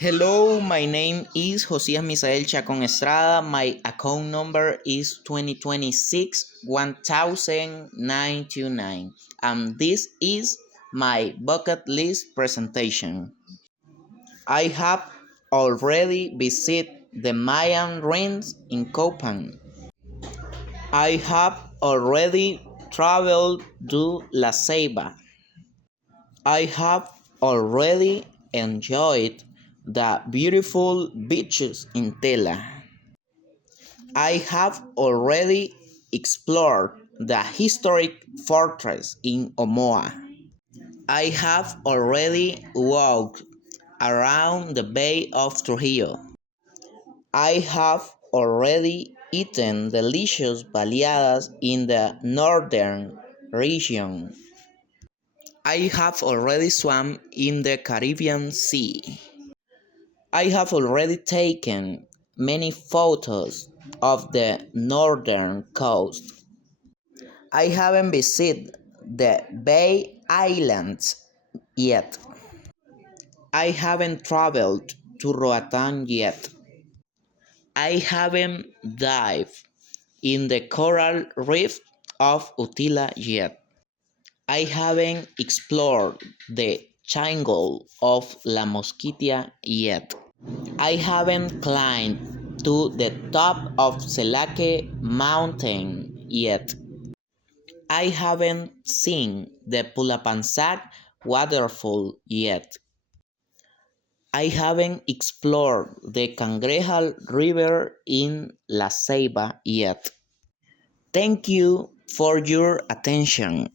Hello, my name is Josias Misael Chacon Estrada. My account number is 2026 100929, and this is my bucket list presentation. I have already visited the Mayan ruins in Copan. I have already traveled to La Ceiba. I have already enjoyed the beautiful beaches in Tela. I have already explored the historic fortress in Omoa. I have already walked around the Bay of Trujillo. I have already eaten delicious baleadas in the northern region. I have already swum in the Caribbean Sea. I have already taken many photos of the northern coast. I haven't visited the Bay Islands yet. I haven't traveled to Roatan yet. I haven't dived in the coral reef of Utila yet. I haven't explored the jungle of La Mosquitia yet. I haven't climbed to the top of Selake mountain yet. I haven't seen the Pulapanzac waterfall yet. I haven't explored the Cangrejal River in La Ceiba yet. Thank you for your attention.